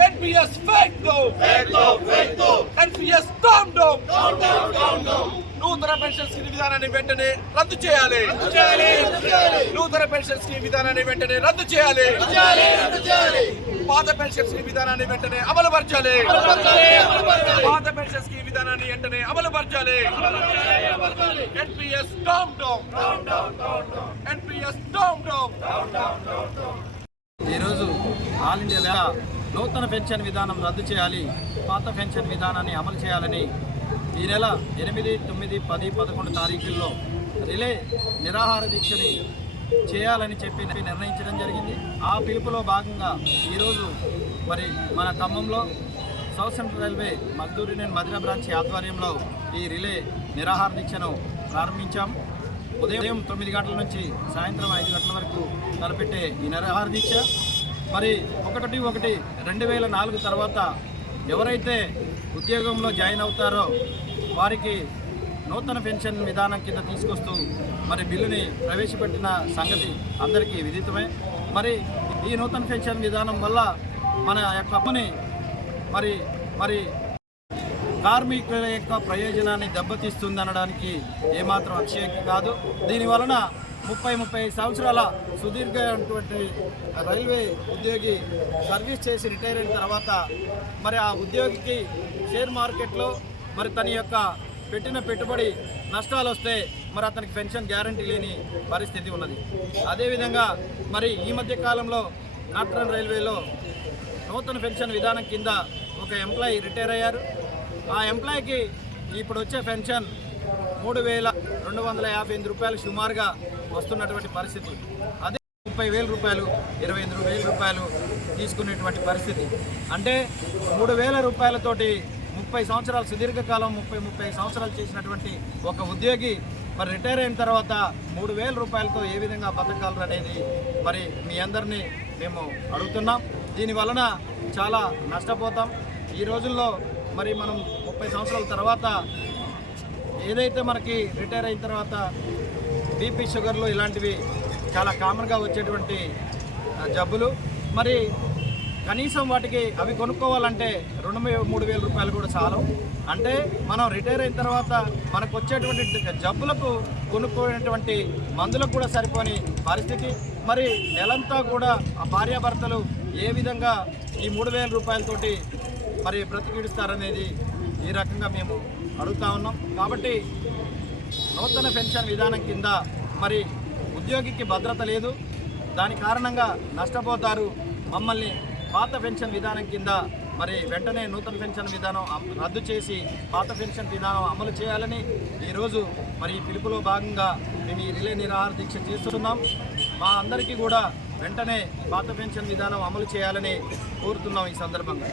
NPS fake though. Fake though, fake though. NPS down down. నూతన pension scheme విధానాన్ని వెంటనే రద్దు చేయాలి. నూతన పెన్షన్ స్కీమ్ విధానాన్ని వెంటనే రద్దు చేయాలి. పాత పెన్షన్ స్కీమ్ విధానాన్ని వెంటనే అమలు పరచాలి పాత పెన్షన్ స్కీమ్ విధానాన్ని వెంటనే అమలు పరచాలి NPS down down NPS down down ఈరోజు ఆల్ ఇండియా వేళ నూతన పెన్షన్ విధానం రద్దు చేయాలి పాత పెన్షన్ విధానాన్ని అమలు చేయాలని ఈ నెల ఎనిమిది తొమ్మిది పది పదకొండు తారీఖుల్లో రిలే నిరాహార దీక్షని చేయాలని చెప్పి నిర్ణయించడం జరిగింది. ఆ పిలుపులో భాగంగా ఈరోజు మరి మన ఖమ్మంలో సౌత్ సెంట్రల్ రైల్వే మద్దూరి నేను మధుర బ్రాంచ్ ఆధ్వర్యంలో ఈ రిలే నిరాహార దీక్షను ప్రారంభించాం. ఉదయం తొమ్మిది గంటల నుంచి సాయంత్రం ఐదు గంటల వరకు తలపెట్టే ఈ నిరాహార దీక్ష. మరి ఒకటి ఒకటి రెండు వేల నాలుగు తర్వాత ఎవరైతే ఉద్యోగంలో జాయిన్ అవుతారో వారికి నూతన పెన్షన్ విధానం కింద తీసుకొస్తూ మరి బిల్లుని ప్రవేశపెట్టిన సంగతి అందరికీ విదితమే. మరి ఈ నూతన పెన్షన్ విధానం వల్ల మన యొక్క అప్పుని మరి మరి కార్మికుల యొక్క ప్రయోజనాన్ని దెబ్బతీస్తుంది అనడానికి ఏమాత్రం అక్షయకి కాదు. దీని వలన ముప్పై ముప్పై సంవత్సరాల సుదీర్ఘమైనటువంటి రైల్వే ఉద్యోగి సర్వీస్ చేసి రిటైర్ అయిన తర్వాత మరి ఆ ఉద్యోగికి షేర్ మార్కెట్లో మరి తన యొక్క పెట్టిన పెట్టుబడి నష్టాలు వస్తే మరి అతనికి పెన్షన్ గ్యారంటీ లేని పరిస్థితి ఉన్నది. అదేవిధంగా మరి ఈ మధ్య కాలంలో నార్తర్న్ రైల్వేలో నూతన పెన్షన్ విధానం కింద ఒక ఎంప్లాయీ రిటైర్ అయ్యారు. ఆ ఎంప్లాయీకి ఇప్పుడు వచ్చే పెన్షన్ మూడు వేల రెండు వందల యాభై ఎనిమిది రూపాయలు సుమారుగా వస్తున్నటువంటి పరిస్థితి. అదే ముప్పై వేల రూపాయలు ఇరవై ఎనిమిది వేల రూపాయలు తీసుకునేటువంటి పరిస్థితి. అంటే మూడు వేల రూపాయలతోటి ముప్పై సంవత్సరాలు సుదీర్ఘకాలం ముప్పై ముప్పై సంవత్సరాలు చేసినటువంటి ఒక ఉద్యోగి మరి రిటైర్ అయిన తర్వాత మూడు వేల రూపాయలతో ఏ విధంగా బతకాలరు అనేది మరి మీ అందరినీ మేము అడుగుతున్నాం. దీని వలన చాలా నష్టపోతాం. ఈ రోజుల్లో మరి మనం ముప్పై సంవత్సరాల తర్వాత ఏదైతే మనకి రిటైర్ అయిన తర్వాత బీపీ షుగర్లు ఇలాంటివి చాలా కామన్గా వచ్చేటువంటి జబ్బులు. మరి కనీసం వాటికి అవి కొనుక్కోవాలంటే రెండు మూడు వేల రూపాయలు కూడా చాలు. అంటే మనం రిటైర్ అయిన తర్వాత మనకు వచ్చేటువంటి జబ్బులకు కొనుక్కునేటువంటి మందులకు కూడా సరిపోని పరిస్థితి. మరి నెలంతా కూడా ఆ భార్యాభర్తలు ఏ విధంగా ఈ మూడు వేల రూపాయలతోటి మరి బ్రతికిడుస్తారనేది ఈ రకంగా మేము అడుగుతా ఉన్నాం. కాబట్టి నూతన పెన్షన్ విధానం కింద మరి ఉద్యోగికి భద్రత లేదు. దాని కారణంగా నష్టపోతారు మమ్మల్ని పాత పెన్షన్ విధానం కింద మరి వెంటనే నూతన పెన్షన్ విధానం రద్దు చేసి పాత పెన్షన్ విధానం అమలు చేయాలని ఈరోజు మరి పిలుపులో భాగంగా మేము ఈ రిలే నిరాహార దీక్ష చేస్తున్నాం. మా అందరికీ కూడా వెంటనే పాత పెన్షన్ విధానం అమలు చేయాలని కోరుతున్నాం ఈ సందర్భంగా.